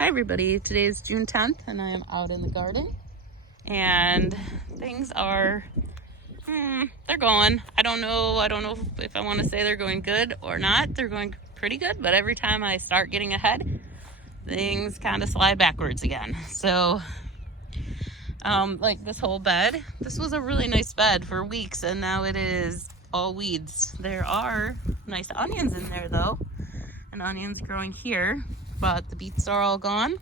Hi everybody, today is June 10th and I am out in the garden and things are, they're going. I don't know if I want to say they're going good or not. They're going pretty good, but every time I start getting ahead, things kind of slide backwards again. So, like this whole bed, this was a really nice bed for weeks and now it is all weeds. There are nice onions in there though, and onions growing here, but the beets are all gone.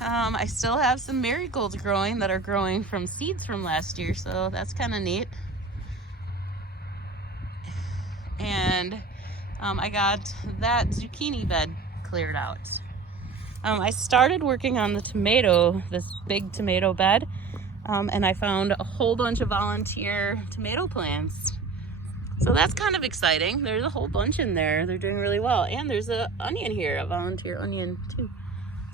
I still have some marigolds growing that are growing from seeds from last year, so that's kind of neat. And I got that zucchini bed cleared out. I started working on this big tomato bed, and I found a whole bunch of volunteer tomato plants. So that's kind of exciting. There's a whole bunch in there. They're doing really well. And there's an onion here, a volunteer onion too.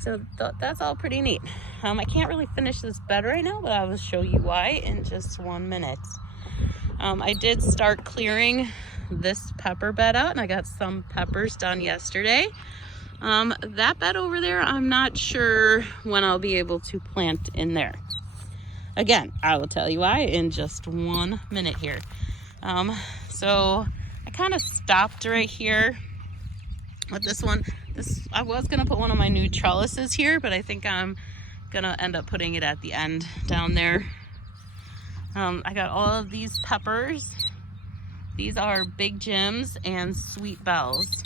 So that's all pretty neat. I can't really finish this bed right now, but I will show you why in just 1 minute. I did start clearing this pepper bed out and I got some peppers done yesterday. That bed over there, I'm not sure when I'll be able to plant in there. Again, I will tell you why in just 1 minute here. So I kind of stopped right here with this one. I was gonna put one of my new trellises here, but I think I'm gonna end up putting it at the end down there. I got all of these peppers. These are Big Jims and Sweet Bells.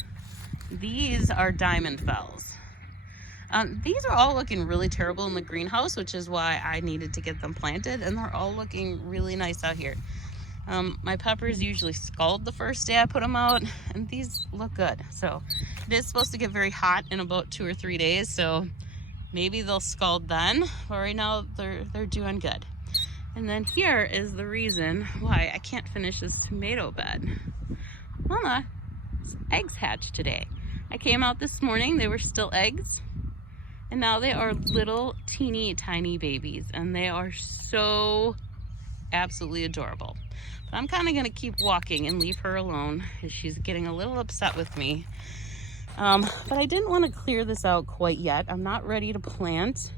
These are Diamond Bells. These are all looking really terrible in the greenhouse, which is why I needed to get them planted, and they're all looking really nice out here. My peppers usually scald the first day I put them out, and these look good. So it is supposed to get very hot in about 2 or 3 days, so maybe they'll scald then, but right now they're doing good. And then here is the reason why I can't finish this tomato bed. Mama, eggs hatched today. I came out this morning, they were still eggs, and now they are little teeny tiny babies, and they are so absolutely adorable. But I'm kind of going to keep walking and leave her alone because she's getting a little upset with me. But I didn't want to clear this out quite yet. I'm not ready to plant.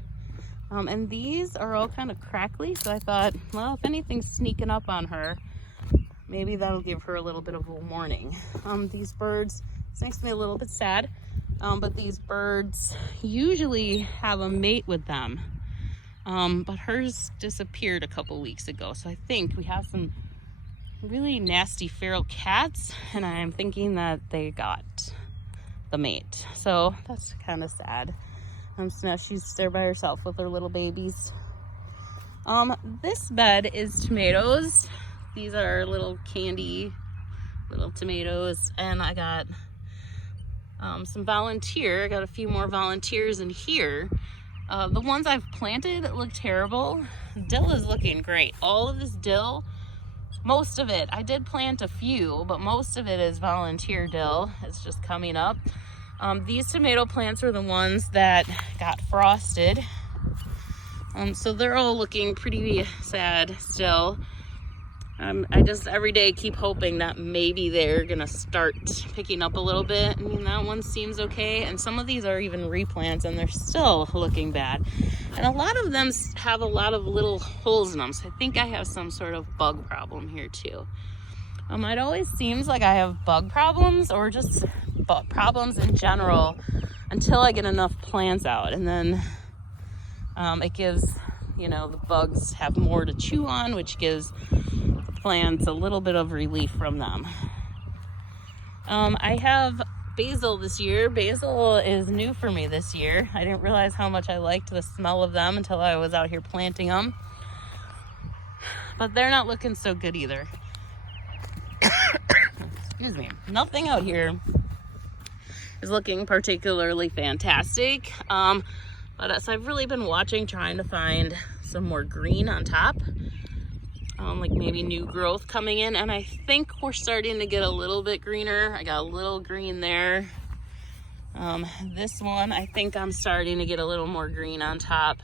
And these are all kind of crackly, so I thought, well, if anything's sneaking up on her, maybe that'll give her a little bit of a warning. These birds, this makes me a little bit sad, but these birds usually have a mate with them. But hers disappeared a couple weeks ago, so I think we have some really nasty feral cats, and I'm thinking that they got the mate. So that's kind of sad. So now she's there by herself with her little babies. This bed is tomatoes. These are little candy little tomatoes, and I got some volunteer. I got a few more volunteers in here. The ones I've planted look terrible. Dill is looking great. All of this dill, most of it, I did plant a few, but most of it is volunteer dill. It's just coming up. These tomato plants are the ones that got frosted. So they're all looking pretty sad still. I just every day keep hoping that maybe they're gonna start picking up a little bit. I mean, that one seems okay, and some of these are even replants and they're still looking bad. And a lot of them have a lot of little holes in them, so I think I have some sort of bug problem here too. It always seems like I have bug problems or just problems in general until I get enough plants out, and then it gives, the bugs have more to chew on, which gives plants a little bit of relief from them. I have basil this year. Basil is new for me this year. I didn't realize how much I liked the smell of them until I was out here planting them. But they're not looking so good either. Excuse me. Nothing out here is looking particularly fantastic. But so I've really been watching, trying to find some more green on top. Like maybe new growth coming in, and I think we're starting to get a little bit greener. I got a little green there. This one, I think I'm starting to get a little more green on top.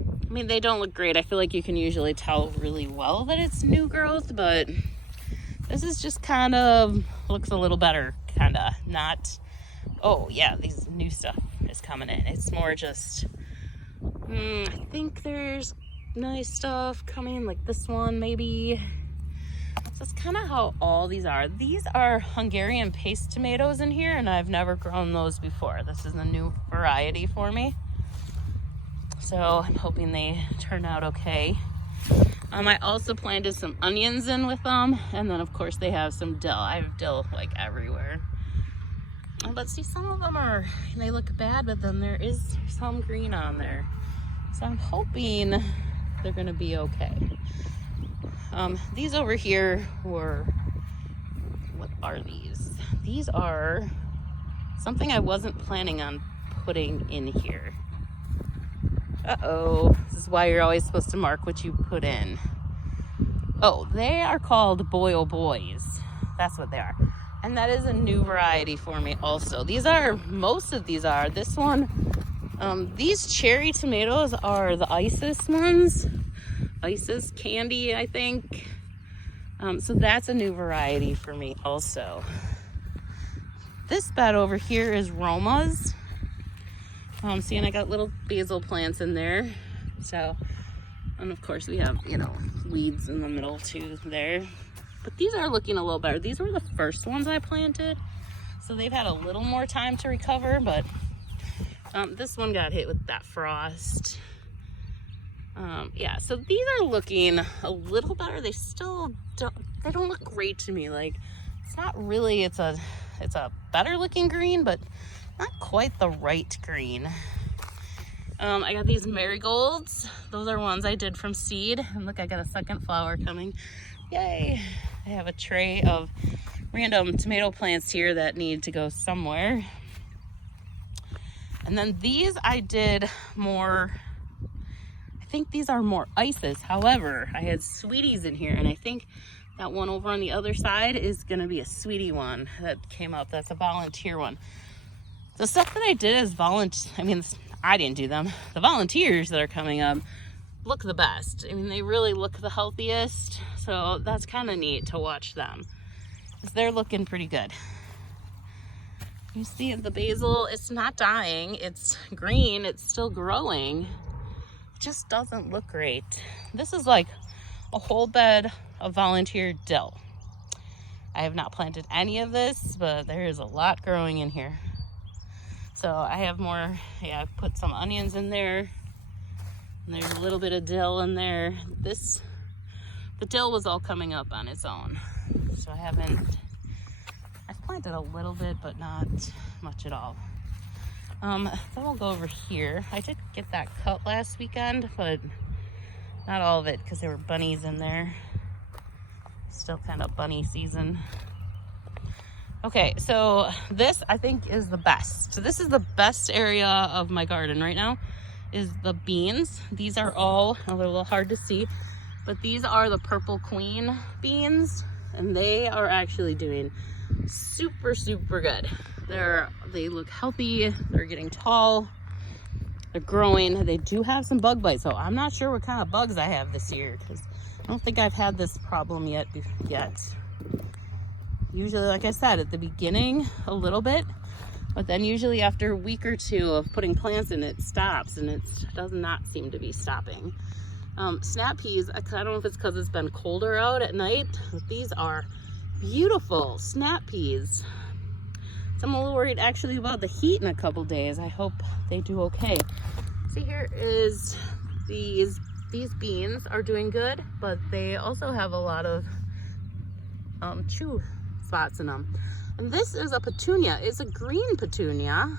I mean, they don't look great. I feel like you can usually tell really well that it's new growth, but this is just kind of looks a little better, kind of not. Oh yeah, these new stuff is coming in. It's more just, I think there's nice stuff coming, like this one maybe. So that's kind of how all these are. These are Hungarian paste tomatoes in here, and I've never grown those before. This is a new variety for me. So I'm hoping they turn out okay. I also planted some onions in with them, and then of course they have some dill. I have dill like everywhere. But see, some of them they look bad, but then there is some green on there. So I'm hoping they're gonna be okay. These over here were, what are these? These are something I wasn't planning on putting in here. Uh-oh, this is why you're always supposed to mark what you put in. Oh, they are called Boil Boys. That's what they are. And that is a new variety for me also. Most of these are. This one, these cherry tomatoes are the Isis ones. Isis candy, I think. So that's a new variety for me also. This bed over here is Roma's. See, and I got little basil plants in there. So, and of course we have, weeds in the middle too there. But these are looking a little better. These were the first ones I planted. So they've had a little more time to recover, but this one got hit with that frost. Yeah, so these are looking a little better. They still don't look great to me. Like, it's not really, it's a better looking green, but not quite the right green. I got these marigolds. Those are ones I did from seed. And look, I got a second flower coming. Yay. I have a tray of random tomato plants here that need to go somewhere. And then these I did more, I think these are more Isis. However, I had sweeties in here, and I think that one over on the other side is gonna be a sweetie one that came up. That's a volunteer one. The stuff that I did as I didn't do them. The volunteers that are coming up look the best. I mean, they really look the healthiest. So that's kind of neat to watch them, because they're looking pretty good. You see the basil, it's not dying. It's green, it's still growing. It just doesn't look great. This is like a whole bed of volunteer dill. I have not planted any of this, but there is a lot growing in here. So I have more, I've put some onions in there. And there's a little bit of dill in there. The dill was all coming up on its own. So I've planted a little bit, but not much at all. Then we'll go over here. I did get that cut last weekend, but not all of it, because there were bunnies in there. Still kind of bunny season. Okay, so this I think is the best. So this is the best area of my garden right now, is the beans. These are all a little hard to see, but these are the Purple Queen beans, and they are actually doing super, super good. They look healthy, they're getting tall, they're growing. They do have some bug bites, so I'm not sure what kind of bugs I have this year, because I don't think I've had this problem yet. Usually, like I said, at the beginning, a little bit, but then usually after a week or two of putting plants in, it stops, and it does not seem to be stopping. Snap peas, I don't know if it's because it's been colder out at night, but these are beautiful snap peas. So I'm a little worried actually about the heat in a couple days. I hope they do okay. See, here is these beans are doing good, but they also have a lot of chew spots in them. And this is a petunia. It's a green petunia.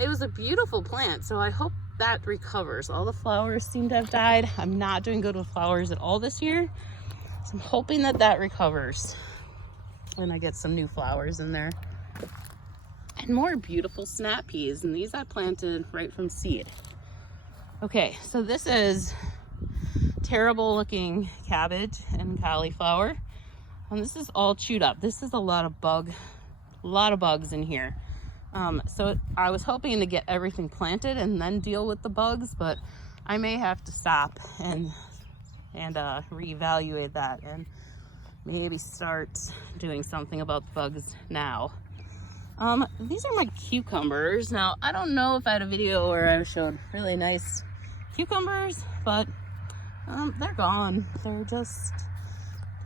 It was a beautiful plant, so I hope that recovers. All the flowers seem to have died. I'm not doing good with flowers at all this year, so I'm hoping that recovers and I get some new flowers in there. And more beautiful snap peas, and these I planted right from seed. Okay, so this is terrible looking cabbage and cauliflower. And this is all chewed up. This is a lot of bugs in here. So I was hoping to get everything planted and then deal with the bugs, but I may have to stop and reevaluate that and maybe start doing something about the bugs now. These are my cucumbers. Now, I don't know if I had a video where I showed really nice cucumbers, but they're gone. They're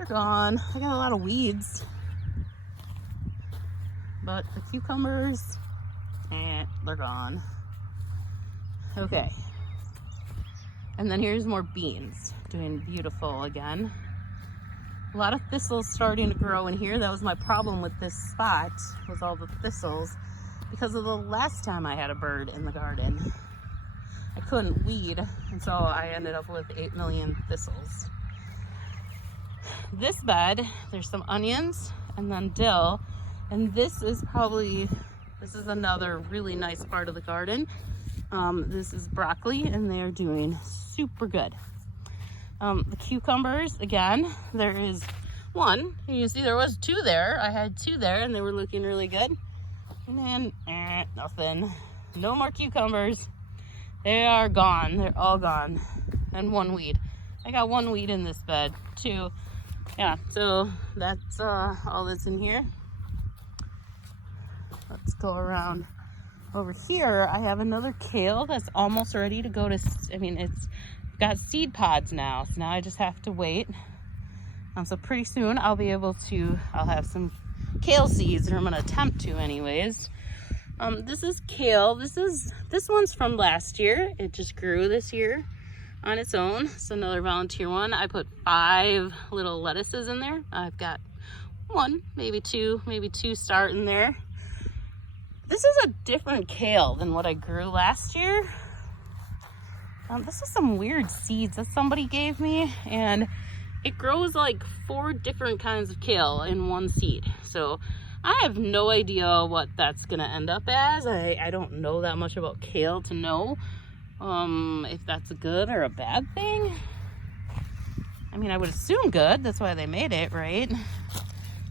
gone. I got a lot of weeds, but the cucumbers, they're gone. Okay. And then here's more beans, doing beautiful again. A lot of thistles starting to grow in here. That was my problem with this spot, was all the thistles, because of the last time I had a bird in the garden. I couldn't weed, and so I ended up with 8 million thistles. This bed, there's some onions and then dill, and this is another really nice part of the garden. This is broccoli, and they're doing super good. The cucumbers, again, there is one. You see there was 2 there. I had 2 there, and they were looking really good. And then, nothing. No more cucumbers. They are gone. They're all gone. And 1 weed. I got 1 weed in this bed, too. Yeah, so that's all that's in here. Let's go around. Over here, I have another kale that's almost ready to go to, it's got seed pods now, so now I just have to wait. So pretty soon I'll have some kale seeds, or I'm gonna attempt to anyways. This is kale. This one's from last year. It just grew this year on its own. It's another volunteer one. I put 5 little lettuces in there. I've got 1, maybe 2 start in there. This is a different kale than what I grew last year. This is some weird seeds that somebody gave me, and it grows like 4 different kinds of kale in 1 seed. So I have no idea what that's gonna end up as. I don't know that much about kale to know if that's a good or a bad thing. I would assume good. That's why they made it, right?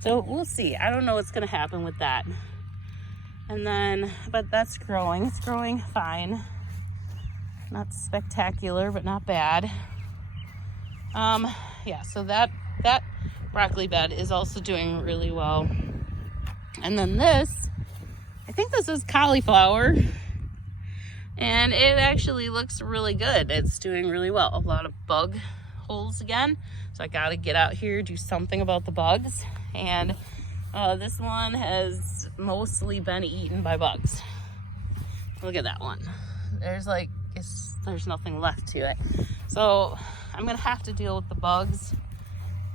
So we'll see. I don't know what's gonna happen with that. And then, but that's growing. It's growing fine. Not spectacular, but not bad. Yeah, so that broccoli bed is also doing really well. And then this, I think this is cauliflower. And it actually looks really good. It's doing really well. A lot of bug holes again. So I gotta get out here, do something about the bugs. And this one has mostly been eaten by bugs. Look at that one. There's nothing left to it. So I'm gonna have to deal with the bugs.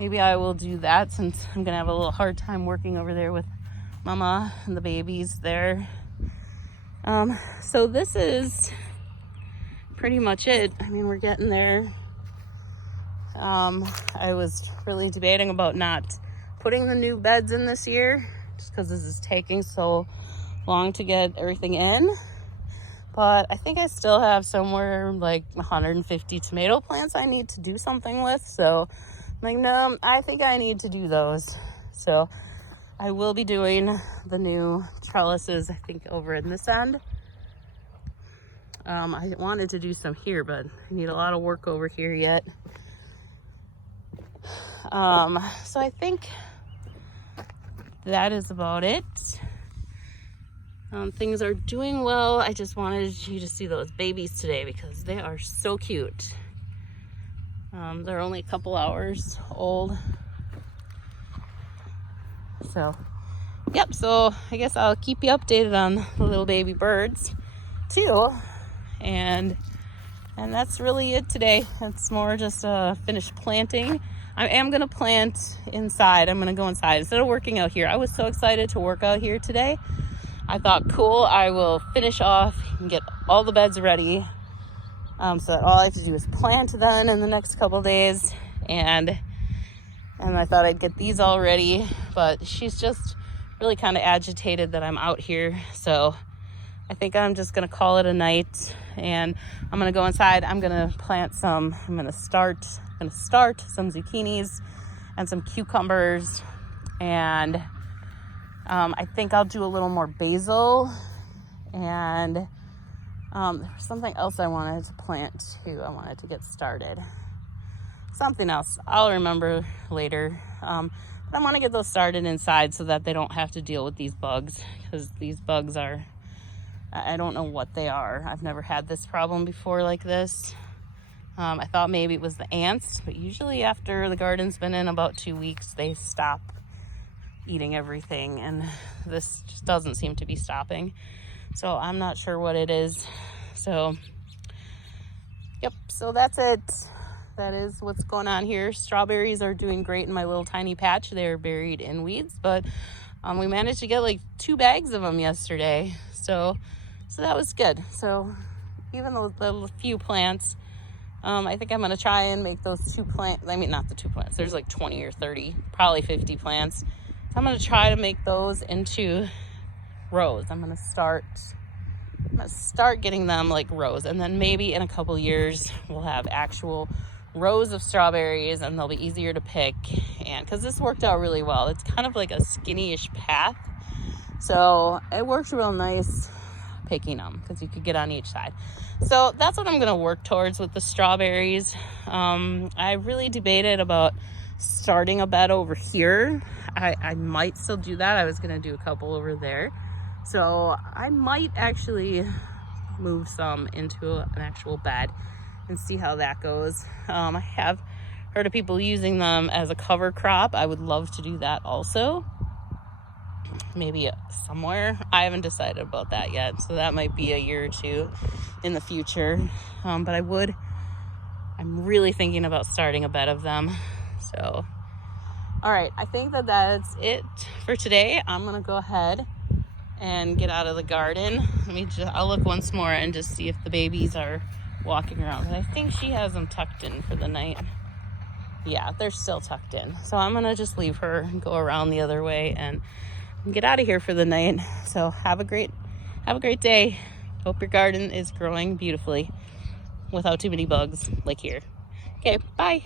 Maybe I will do that, since I'm gonna have a little hard time working over there with Mama and the babies there. So this is pretty much it. We're getting there. I was really debating about not putting the new beds in this year, just because this is taking so long to get everything in. But I think I still have somewhere like 150 tomato plants I need to do something with. So no, I think I need to do those. So I will be doing the new trellises, I think, over in this end. I wanted to do some here, but I need a lot of work over here yet. So I think that is about it. Things are doing well. I just wanted you to see those babies today because they are so cute. They're only a couple hours old. So, yep, so I guess I'll keep you updated on the little baby birds too. And that's really it today. It's more just finished planting. I am gonna plant inside. I'm gonna go inside instead of working out here. I was so excited to work out here today. I thought, cool, I will finish off and get all the beds ready. So that all I have to do is plant then in the next couple days. And I thought I'd get these all ready, but she's just really kind of agitated that I'm out here. So I think I'm just gonna call it a night, and I'm gonna go inside. I'm gonna start some zucchinis and some cucumbers, and I think I'll do a little more basil, and there was something else I wanted to plant too. I wanted to get started. Something else. I'll remember later. But I want to get those started inside so that they don't have to deal with these bugs, because these bugs are, I don't know what they are. I've never had this problem before like this. I thought maybe it was the ants, but usually after the garden's been in about 2 weeks, they stop eating everything, and this just doesn't seem to be stopping. So I'm not sure what it is. So, yep, so that's it. That is what's going on here. Strawberries are doing great in my little tiny patch. They're buried in weeds, but we managed to get like 2 bags of them yesterday. So that was good. So even those little few plants, I think I'm going to try and make those 2 plants. I mean, not the 2 plants. There's like 20 or 30, probably 50 plants. So I'm going to try to make those into rows. I'm going to start getting them like rows, and then maybe in a couple years we'll have actual rows of strawberries, and they'll be easier to pick. And because this worked out really well, it's kind of like a skinny-ish path, so it worked real nice picking them because you could get on each side. So that's what I'm going to work towards with the strawberries. I really debated about starting a bed over here. I might still do that. I was going to do a couple over there, so I might actually move some into an actual bed and see how that goes. I have heard of people using them as a cover crop. I would love to do that also. Maybe somewhere. I haven't decided about that yet, so that might be a year or 2 in the future. But I'm really thinking about starting a bed of them. So, all right, I think that's it for today. I'm gonna go ahead and get out of the garden. I'll look once more and just see if the babies are walking around. And I think she has them tucked in for the night. Yeah, they're still tucked in. So I'm gonna just leave her and go around the other way and get out of here for the night. So have a great day. Hope your garden is growing beautifully without too many bugs like here. Okay, bye.